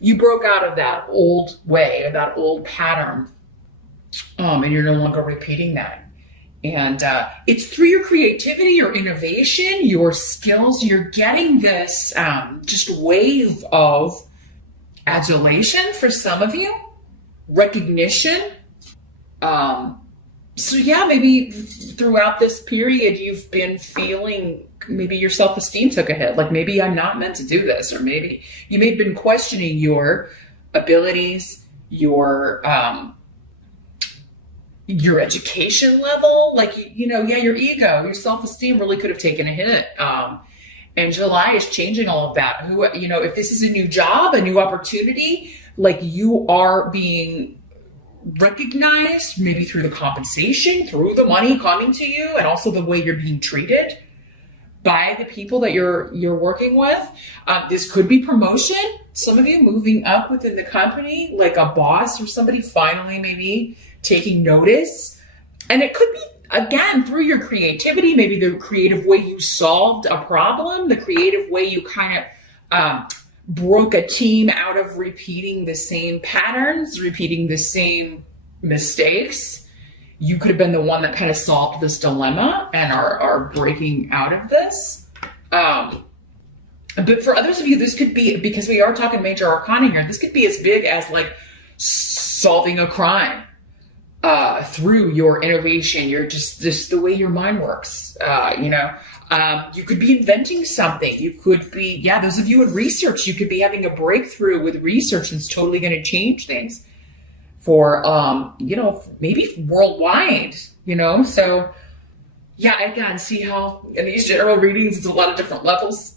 You broke out of that old way, that old pattern, and you're no longer repeating that. And it's through your creativity, your innovation, your skills, you're getting this just wave of adulation for some of you, recognition. So yeah, maybe throughout this period, you've been feeling maybe your self-esteem took a hit. Like maybe I'm not meant to do this, or maybe you may have been questioning your abilities, your education level, like, you know, yeah, your ego, your self-esteem really could have taken a hit. And July is changing all of that. Who, you know, if this is a new job, a new opportunity, like you are being recognized maybe through the compensation, through the money coming to you, and also the way you're being treated by the people that you're working with. This could be promotion. Some of you moving up within the company, like a boss or somebody finally maybe taking notice. And it could be, again, through your creativity, maybe the creative way you solved a problem, the creative way you kind of broke a team out of repeating the same patterns, repeating the same mistakes. You could have been the one that kind of solved this dilemma and are breaking out of this. But for others of you, this could be, because we are talking major arcana here, this could be as big as like solving a crime through your innovation, your just the way your mind works. You could be inventing something. You could be, yeah, those of you in research, you could be having a breakthrough with research that's totally going to change things for, maybe worldwide, so yeah, again, see how in these general readings, it's a lot of different levels.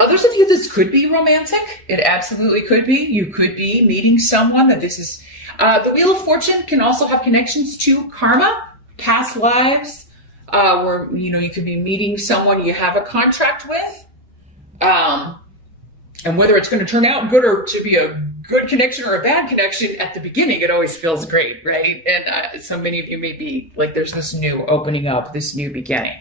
Others of you, this could be romantic. It absolutely could be. You could be meeting someone that this is, the Wheel of Fortune can also have connections to karma, past lives, where, you could be meeting someone you have a contract with. And whether it's going to turn out good or to be a good connection or a bad connection, at the beginning, it always feels great, right? And so many of you may be like, there's this new opening up, this new beginning.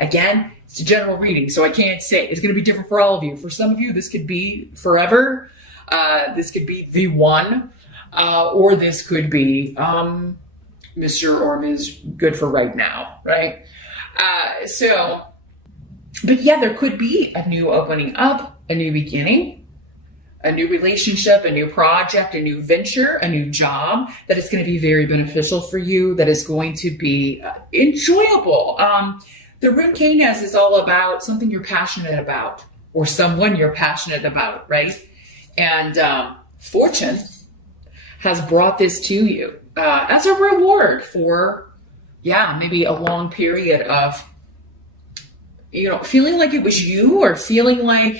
Again, it's a general reading, so I can't say. It's going to be different for all of you. For some of you, this could be forever. This could be the one. Or this could be Mr. or Ms. good for right now, right? But yeah, there could be a new opening up, a new beginning, a new relationship, a new project, a new venture, a new job that is going to be very beneficial for you, that is going to be enjoyable. The rune Canes is all about something you're passionate about, or someone you're passionate about, right? And Fortune has brought this to you as a reward for, maybe a long period of, feeling like it was you, or feeling like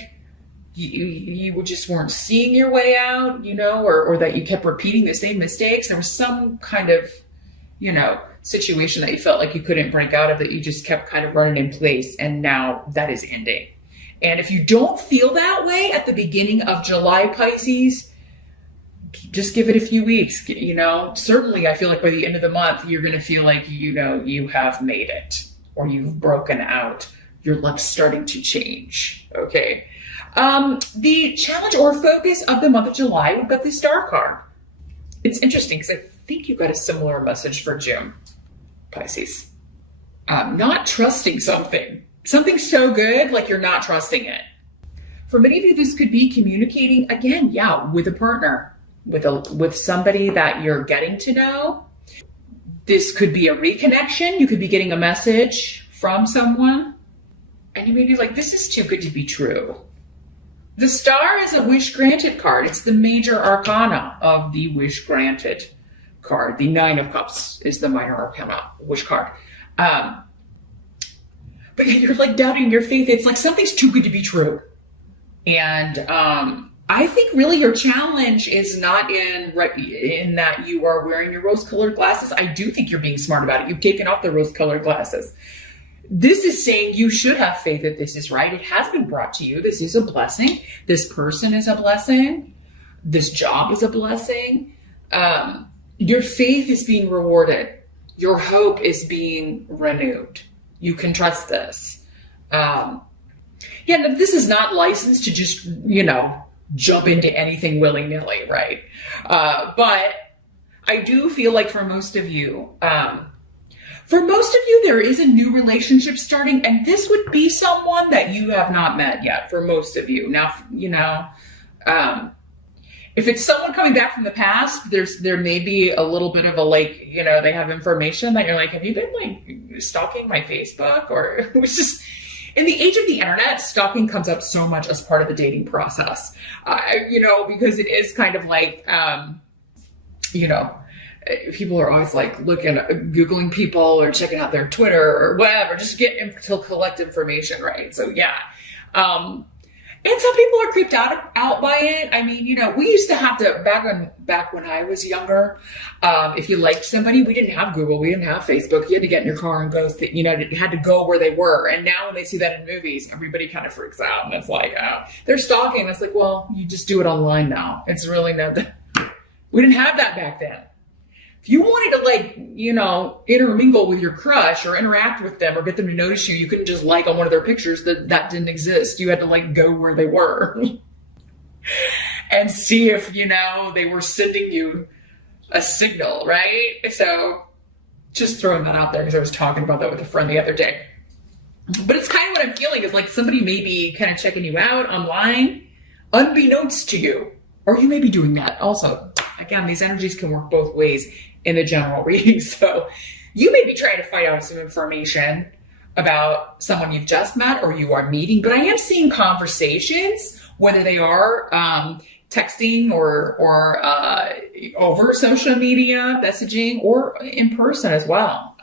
you just weren't seeing your way out, or that you kept repeating the same mistakes. There was some kind of, situation that you felt like you couldn't break out of, that you just kept kind of running in place, and now that is ending. And if you don't feel that way at the beginning of July, Pisces, just give it a few weeks. Certainly I feel like by the end of the month, you're going to feel like, you have made it, or you've broken out. Your luck's starting to change. Okay. The challenge or focus of the month of July, we've got the Star card. It's interesting because I think you got a similar message for June, Pisces. Not trusting something so good, like you're not trusting it. For many of you, this could be communicating again, with a partner, with somebody that you're getting to know. This could be a reconnection. You could be getting a message from someone, and you may be like, this is too good to be true. The Star is a wish granted card. It's the major arcana of the wish granted card. The Nine of Cups is the minor arcana wish card. But you're like doubting your faith. It's like something's too good to be true. And I think really your challenge is not in that you are wearing your rose-colored glasses. I do think you're being smart about it. You've taken off the rose-colored glasses. This is saying you should have faith that this is right. It has been brought to you. This is a blessing. This person is a blessing. This job is a blessing. Your faith is being rewarded. Your hope is being renewed. You can trust this. This is not licensed to just, jump into anything willy-nilly, right? But I do feel like for most of you, there is a new relationship starting, and this would be someone that you have not met yet for most of you. Now, you know, if it's someone coming back from the past, there may be a little bit of a, like, you know, they have information that you're like, have you been like stalking my Facebook? Or it was just, in the age of the internet, stalking comes up so much as part of the dating process, you know, because it is kind of like, you know, people are always like Googling people or checking out their Twitter or whatever, just to collect information, right? So yeah. And some people are creeped out by it. I mean, you know, we used to have to, back when I was younger, if you liked somebody, we didn't have Google, we didn't have Facebook. You had to get in your car and go, you know, you had to go where they were. And now when they see that in movies, everybody kind of freaks out. And it's like, oh, they're stalking. It's like, well, you just do it online now. It's really not that. We didn't have that back then. If you wanted to, like, you know, intermingle with your crush or interact with them or get them to notice you, you couldn't just like on one of their pictures. That didn't exist. You had to like go where they were and see if, you know, they were sending you a signal, right? So just throwing that out there because I was talking about that with a friend the other day. But it's kind of what I'm feeling is like somebody may be kind of checking you out online unbeknownst to you, or you may be doing that also. Again, these energies can work both ways in a general reading. So you may be trying to find out some information about someone you've just met or you are meeting, but I am seeing conversations, whether they are texting or over social media messaging or in person as well.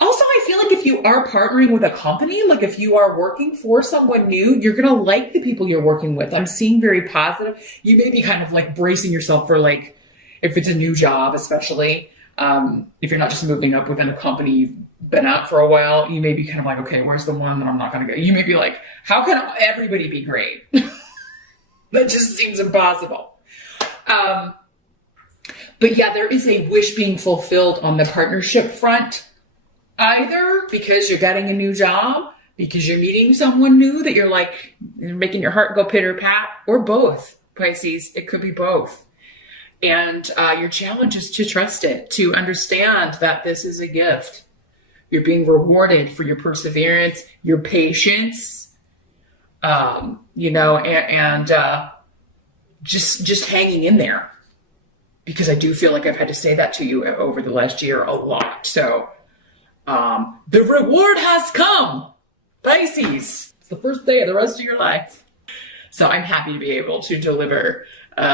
Also, I feel like if you are partnering with a company, like if you are working for someone new, you're going to like the people you're working with. I'm seeing very positive. You may be kind of like bracing yourself for, like, if it's a new job, especially if you're not just moving up within a company you've been out for a while, you may be kind of like, okay, where's the one that I'm not going to go? You may be like, how can everybody be great? That just seems impossible. But yeah, there is a wish being fulfilled on the partnership front. Either because you're getting a new job, because you're meeting someone new that you're like, you're making your heart go pitter pat, or both, Pisces. It could be both. And your challenge is to trust it, to understand that this is a gift. You're being rewarded for your perseverance, your patience, you know, and just hanging in there. Because I do feel like I've had to say that to you over the last year a lot. So the reward has come, Pisces. It's the first day of the rest of your life. So I'm happy to be able to deliver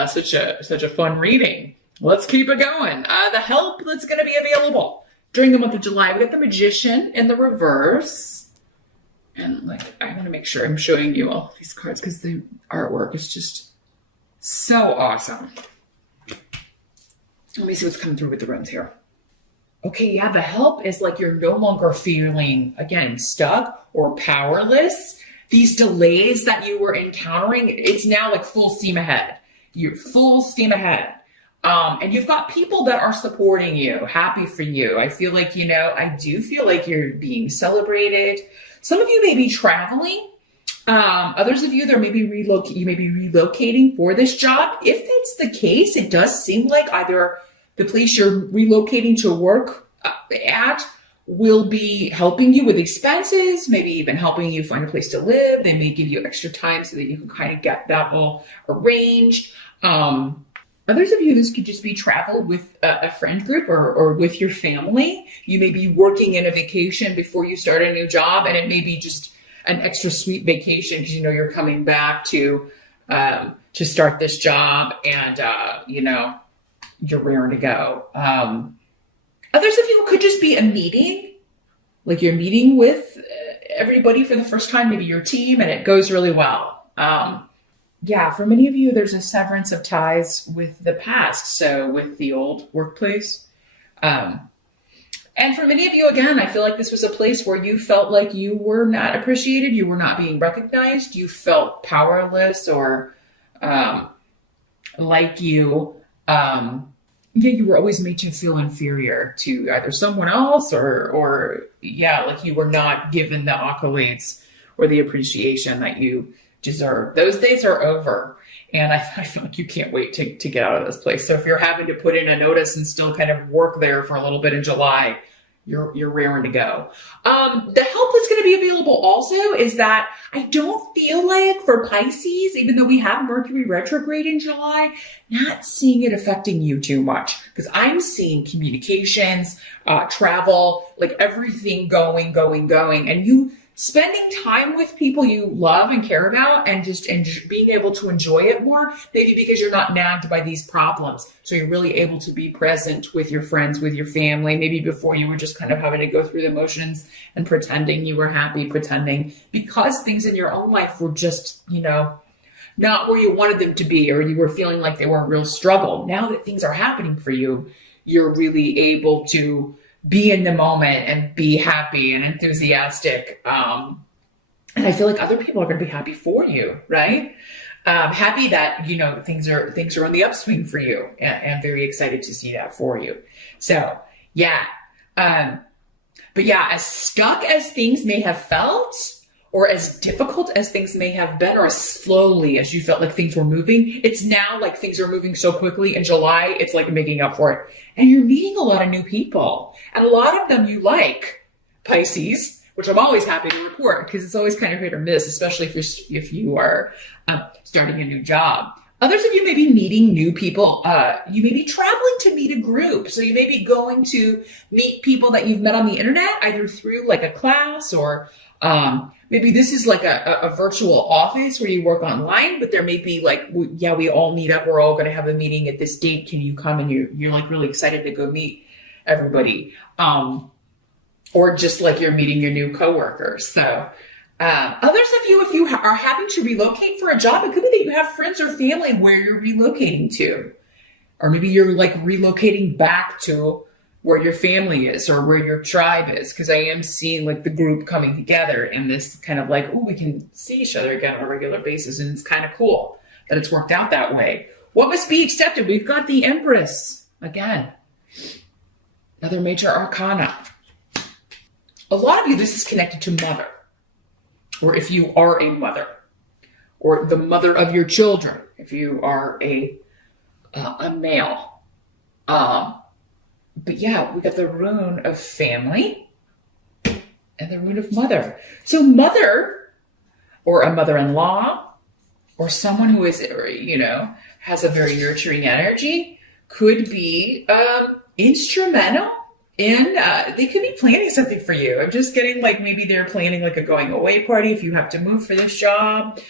such a fun reading. Let's keep it going. The help that's going to be available during the month of July. We got the Magician in the reverse. And like, I want to make sure I'm showing you all these cards because the artwork is just so awesome. Let me see what's coming through with the runes here. Okay, yeah, the help is like you're no longer feeling, again, stuck or powerless. These delays that you were encountering, it's now like full steam ahead. You're full steam ahead. And you've got people that are supporting you, happy for you. I feel like, you know, I do feel like you're being celebrated. Some of you may be traveling. Others of you, you may be relocating for this job. If that's the case, it does seem like either the place you're relocating to work at will be helping you with expenses, maybe even helping you find a place to live. They may give you extra time so that you can kind of get that all arranged. Others of you, this could just be travel with a friend group or with your family. You may be working in a vacation before you start a new job, and it may be just an extra sweet vacation because you know you're coming back to start this job, and you know, you're raring to go. Others of you could just be a meeting, like you're meeting with everybody for the first time, maybe your team, and it goes really well. Yeah, for many of you, there's a severance of ties with the past, so with the old workplace. And for many of you, again, I feel like this was a place where you felt like you were not appreciated, you were not being recognized, you felt powerless, or like you were always made to feel inferior to either someone else or like you were not given the accolades or the appreciation that you deserve. Those days are over. And I feel like you can't wait to get out of this place. So if you're having to put in a notice and still kind of work there for a little bit in July, you're raring to go. The help that's going to be available also is that I don't feel like for Pisces, even though we have Mercury retrograde in July, not seeing it affecting you too much, because I'm seeing communications, travel, like everything going, and you spending time with people you love and care about and just being able to enjoy it more, maybe because you're not nagged by these problems. So you're really able to be present with your friends, with your family. Maybe before you were just kind of having to go through the motions and pretending you were happy, pretending because things in your own life were just, not where you wanted them to be, or you were feeling like they were a real struggle. Now that things are happening for you, you're really able to be in the moment and be happy and enthusiastic. And I feel like other people are going to be happy for you, right? Happy that, things are on the upswing for you, and very excited to see that for you. So yeah. But yeah, as stuck as things may have felt, or as difficult as things may have been, or as slowly as you felt like things were moving, it's now like things are moving so quickly in July, it's like making up for it. And you're meeting a lot of new people, and a lot of them you like, Pisces, which I'm always happy to report, because it's always kind of hit or miss, especially if you are starting a new job. Others of you may be meeting new people. You may be traveling to meet a group. So you may be going to meet people that you've met on the internet, either through like a class, or maybe this is like a virtual office where you work online, but there may be like, we all meet up. We're all going to have a meeting at this date. Can you come? And you're like really excited to go meet everybody. Or just like you're meeting your new coworkers. So others of you, if you are having to relocate for a job, it could be that you have friends or family where you're relocating to. Or maybe you're like relocating back to where your family is or where your tribe is. Because I am seeing like the group coming together in this kind of like, oh, we can see each other again on a regular basis. And it's kind of cool that it's worked out that way. What must be accepted? We've got the Empress again. Another major arcana. A lot of you, this is connected to mother. Or if you are a mother, or the mother of your children, if you are a male. But yeah, we got the rune of family and the rune of mother. So mother, or a mother-in-law, or someone who is, has a very nurturing energy, could be instrumental. And they could be planning something for you. I'm just getting like maybe they're planning like a going away party if you have to move for this job.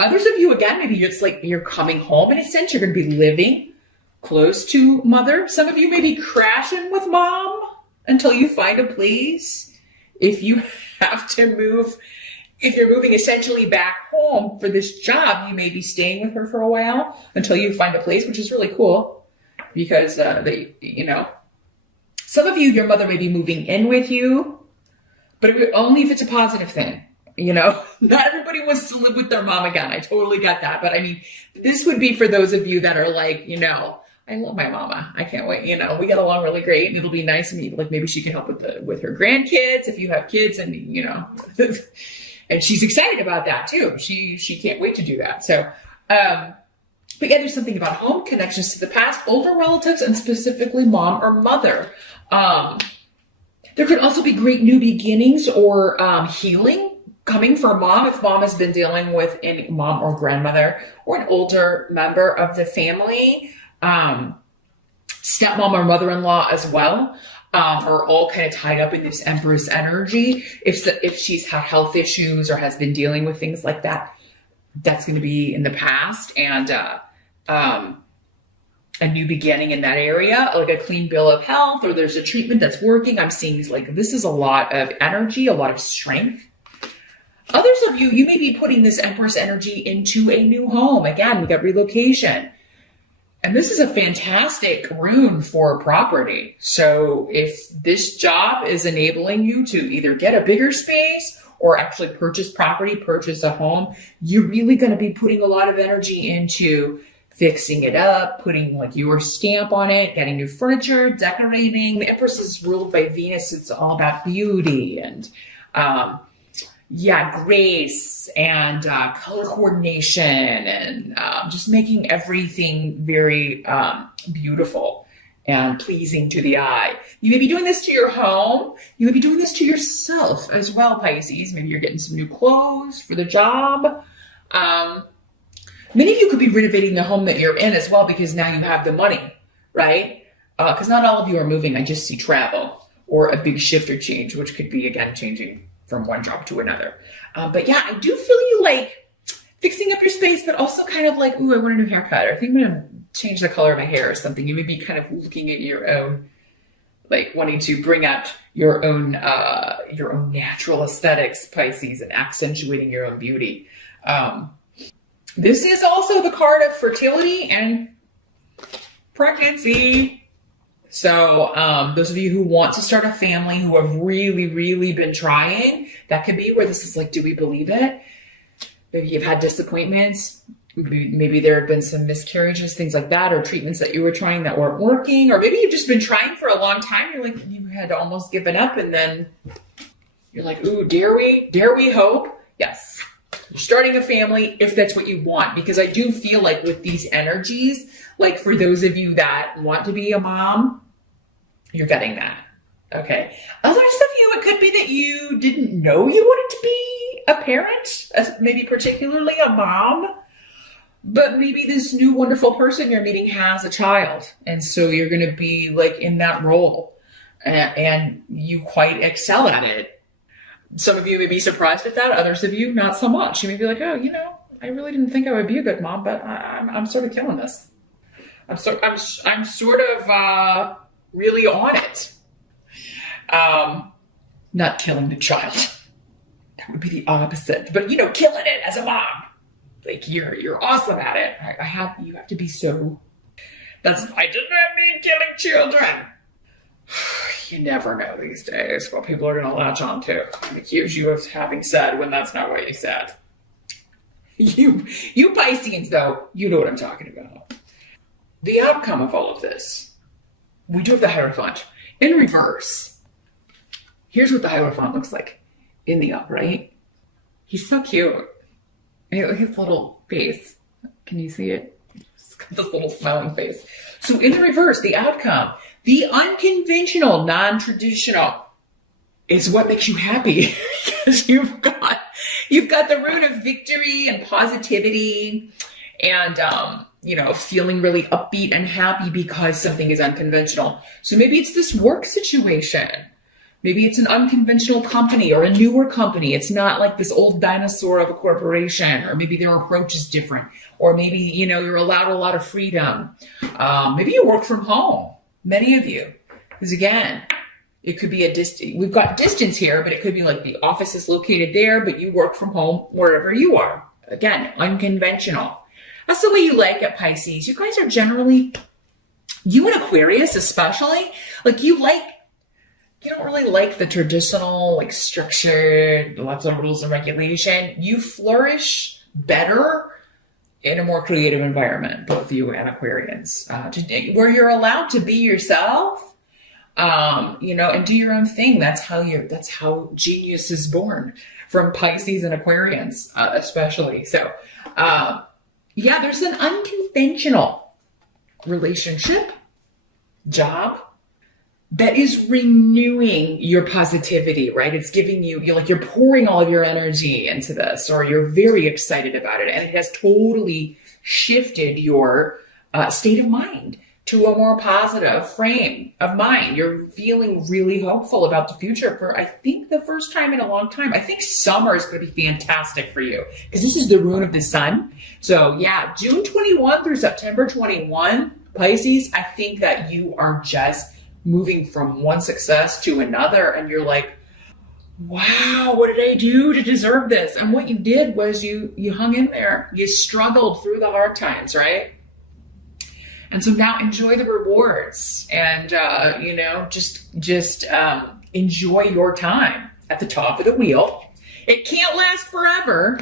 Others of you, again, maybe it's like you're coming home in a sense. You're going to be living close to mother. Some of you may be crashing with mom until you find a place. If you have to move, if you're moving essentially back home for this job, you may be staying with her for a while until you find a place, which is really cool because some of you, your mother may be moving in with you, but only if it's a positive thing. Not everybody wants to live with their mom again. I totally get that. But I mean, this would be for those of you that are like, I love my mama. I can't wait. We get along really great, and it'll be nice. And like maybe she can help with her grandkids if you have kids, and and she's excited about that too. She can't wait to do that. So, but yeah, there's something about home connections to the past, older relatives, and specifically mom or mother. There could also be great new beginnings or healing coming for mom if mom has been dealing with a mom or grandmother or an older member of the family. Stepmom or mother-in-law as well are all kind of tied up in this Empress energy. If she's had health issues or has been dealing with things like that, that's going to be in the past. And a new beginning in that area, like a clean bill of health, or there's a treatment that's working. I'm seeing this is a lot of energy, a lot of strength. Others of you, you may be putting this Empress energy into a new home. Again, we got relocation. And this is a fantastic rune for property. So if this job is enabling you to either get a bigger space or actually purchase property, purchase a home, you're really going to be putting a lot of energy into fixing it up, putting like your stamp on it, getting new furniture, decorating. The Empress is ruled by Venus. It's all about beauty and, yeah, grace and color coordination and just making everything very beautiful and pleasing to the eye. You may be doing this to your home. You may be doing this to yourself as well, Pisces. Maybe you're getting some new clothes for the job. Many of you could be renovating the home that you're in as well because now you have the money, right? Because not all of you are moving. I just see travel or a big shift or change, which could be, again, changing from one job to another. But yeah, I do feel you like fixing up your space, but also kind of like, ooh, I want a new haircut. Or I think I'm going to change the color of my hair or something. You may be kind of looking at your own, like wanting to bring out your own natural aesthetics, Pisces, and accentuating your own beauty. This is also the card of fertility and pregnancy. So those of you who want to start a family, who have really, really been trying, that could be where this is like, do we believe it? Maybe you've had disappointments. Maybe there have been some miscarriages, things like that, or treatments that you were trying that weren't working. Or maybe you've just been trying for a long time. You're like, you had almost given up, and then you're like, ooh, dare we hope? Yes. You're starting a family if that's what you want, because I do feel like with these energies, like for those of you that want to be a mom, you're getting that. Okay. Others of you, it could be that you didn't know you wanted to be a parent, maybe particularly a mom, but maybe this new wonderful person you're meeting has a child. And so you're going to be like in that role and you quite excel at it. Some of you may be surprised at that. Others of you, not so much. You may be like, oh, you know, I really didn't think I would be a good mom, but I'm sort of killing this. I'm sort of really on it. Not killing the child. That would be the opposite. But you know, killing it as a mom. Like you're awesome at it. You have to be so. I did not mean killing children. You never know these days what people are going to latch on to and accuse you of having said when that's not what you said. You Pisceans, though, you know what I'm talking about. The outcome of all of this, we do have the Hierophant in reverse. Here's what the Hierophant looks like in the upright. He's so cute. His little face. Can you see it? He's got this little smiling face. So in the reverse, the outcome, the unconventional, non-traditional is what makes you happy because you've got the rune of victory and positivity and, feeling really upbeat and happy because something is unconventional. So maybe it's this work situation. Maybe it's an unconventional company or a newer company. It's not like this old dinosaur of a corporation, or maybe their approach is different. Or maybe, you're allowed a lot of freedom. Maybe you work from home. Many of you. Because again, it could be we've got distance here, but it could be like the office is located there, but you work from home wherever you are. Again, unconventional. That's the way you like it, Pisces. You guys are generally, you and Aquarius especially, like you don't really like the traditional, like structured, lots of rules and regulation. You flourish better in a more creative environment, both you and Aquarians, where you're allowed to be yourself, and do your own thing. That's how genius is born, from Pisces and Aquarians, especially. So, there's an unconventional relationship, job, that is renewing your positivity, right? It's giving you're pouring all of your energy into this, or you're very excited about it. And it has totally shifted your state of mind to a more positive frame of mind. You're feeling really hopeful about the future for, I think, the first time in a long time. I think summer is going to be fantastic for you because this is the rune of the sun. So yeah, June 21 through September 21, Pisces, I think that you are just moving from one success to another, and you're like, wow, what did I do to deserve this? And what you did was you hung in there. You struggled through the hard times, right? And so now enjoy the rewards and, just enjoy your time at the top of the wheel. It can't last forever,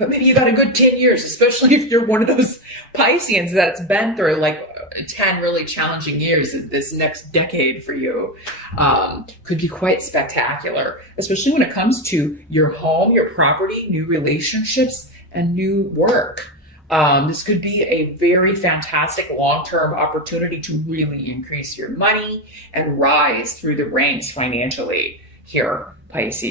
but maybe you got a good 10 years, especially if you're one of those Pisceans that's been through like 10 really challenging years. This next decade for you could be quite spectacular, especially when it comes to your home, your property, new relationships, and new work. This could be a very fantastic long-term opportunity to really increase your money and rise through the ranks financially here, Pisces.